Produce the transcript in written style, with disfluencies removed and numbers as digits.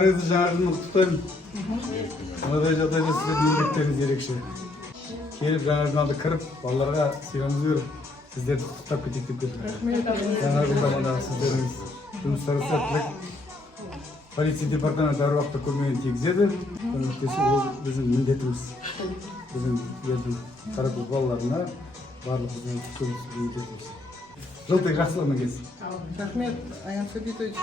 баарыңызды жаңа жылмен құттықтаймын. Мынадай жағдайда сіздердің еңбектеріңіз ерекше. Келіп жаңа жылдың алдында кіріп, балаларға сыйлығымызды беріп, сіздерді құттықтап кетейік деп келдім. Жаңа жылда мындағы сіздеріңіз жұмыстары сәттілік. Полиция департаменті әр уақытта көрмеген тигізеді. Көмектесу ол біздің міндетіміз. Біздің елдің қаракөл балаларына барлық біздің міндетіміз. Жылтек жақсылығына келсін. Рахмет, Аян Сабитович.